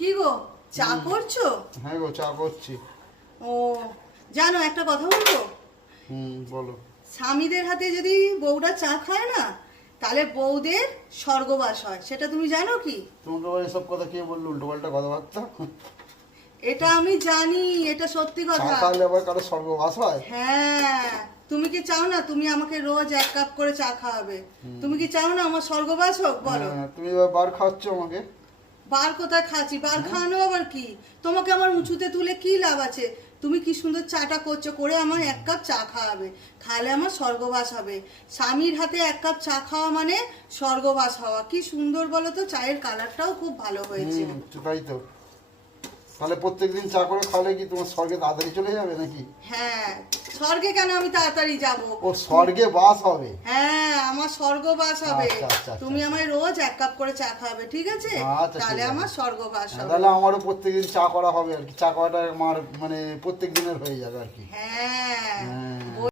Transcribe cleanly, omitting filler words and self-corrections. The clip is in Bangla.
কি গো, চা করছো? হ্যাঁ গো, চা করছি। ও, জানো একটা কথা বলবো? বলো। স্বামীদের হাতে যদি বউটা চা খায় না, তাহলে বউদের স্বর্গবাস হয়, সেটা তুমি জানো কি? তোমাকে আবার এসব কথা কে বললো? উল্টো পাল্টা কথাবার্তা। এটা আমি জানি, এটা সত্যি চা কথা। খাওয়ালে আবার কারো স্বর্গবাস হয়? হ্যাঁ, তুমি কি চাও না তুমি আমাকে রোজ 1 কাপ করে চা খাওয়াবে? তুমি কি চাও না আমার স্বর্গবাস হোক? বলো। হ্যাঁ, তুমি এবার বার খাওয়াচ্ছ আমাকে। বার কোথায় খাচ্ছি? বার খাওয়ানো আবার কি? তোমাকে আমার উঁচুতে তুলে কি লাভ আছে? তুমি কি সুন্দর চাটা করছো, করে আমার 1 কাপ চা খাওয়াবে, খালে আমার স্বর্গবাস হবে। স্বামীর হাতে 1 কাপ চা খাওয়া মানে স্বর্গবাস হওয়া। কি সুন্দর বলো তো, চায়ের কালারটাও খুব ভালো হয়েছে। তাই তো। তাহলে প্রত্যেকদিন চা করে খাওয়ালে কি তোমার স্বর্গে তাড়াতাড়ি চলে যাবে নাকি? হ্যাঁ, স্বর্গে কেন আমি তাড়াতাড়ি যাব? ও, স্বর্গে বাস হবে। হ্যাঁ, আমার স্বর্গবাস হবে। আচ্ছা, আচ্ছা, তুমি আমায় রোজ 1 কাপ করে চা খাওয়াবে, ঠিক আছে? আচ্ছা, ঠিক তাহলে আছে। আমার স্বর্গবাস হবে। তাহলে আমারও প্রত্যেকদিন চা করা হবে আর কি। চা করাটা আমার মানে প্রত্যেক দিনের হয়ে যাবে আর কি। হ্যাঁ, হ্যাঁ।